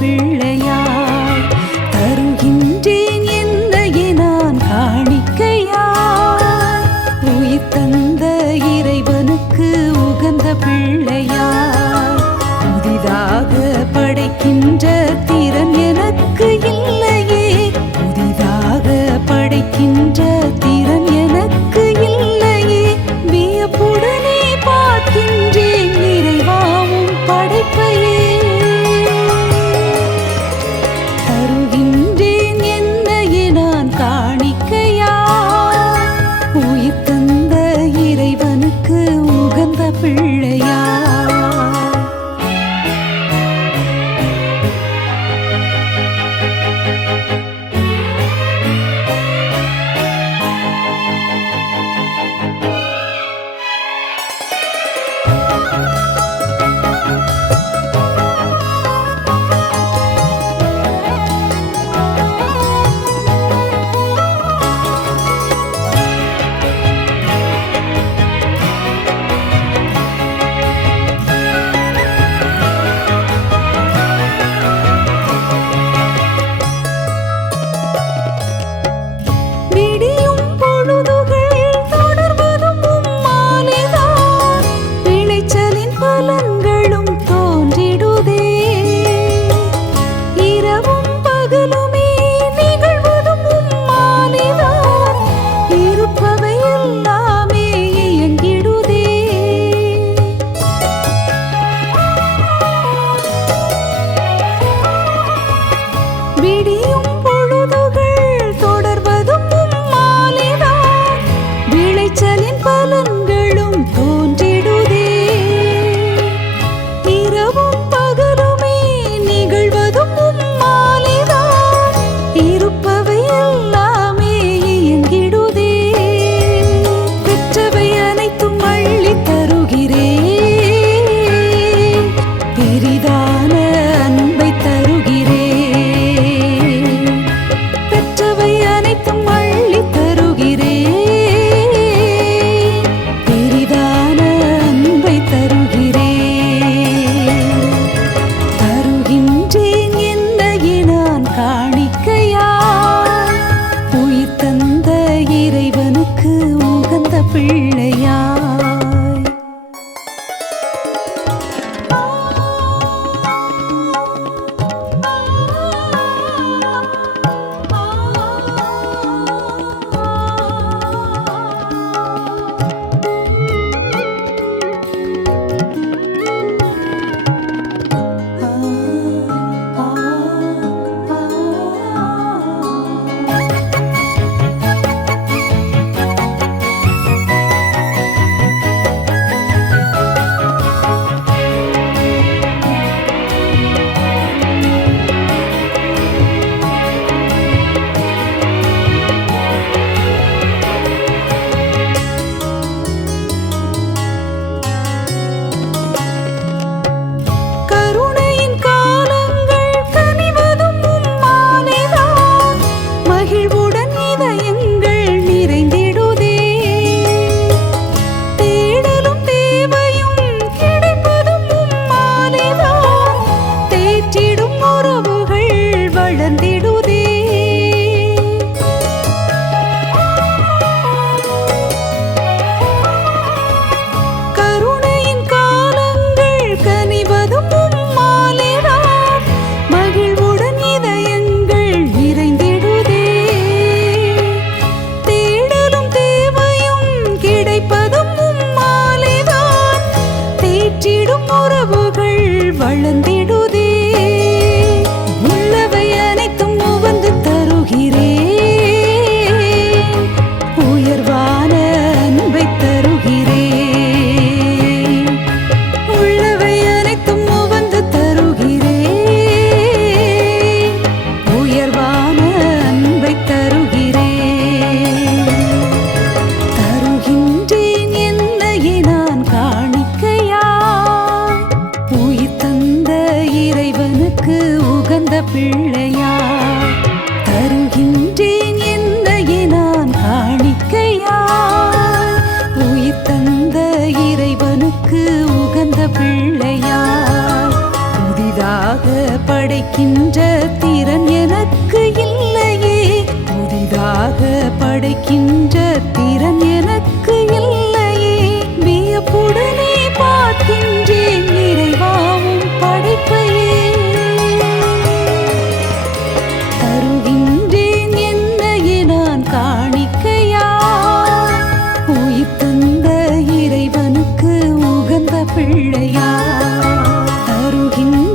பிள்ளையாய் தருகின்றேன் எந்தையை நான் காணிக்கையாய். உயிர் தந்த இறைவனுக்கு உகந்த பிள்ளையாய். புதிதாக படைக்கின்ற திறன் எனக்கு இல்லையே. புதிதாக படைக்கின்ற படைக்கின்ற திறன் எனக்கு இல்லையே. புதிதாக படைக்கின்ற திறன் எனக்கு இல்லையே. வியப்புடனே பார்க்கின்றேன் நிறைவாவும் படைப்பையே. தருகின்றேன் என்னையே நான் காணிக்கையா. உயிர் தந்த இறைவனுக்கு உகந்த பிள்ளையா. தருகின்ற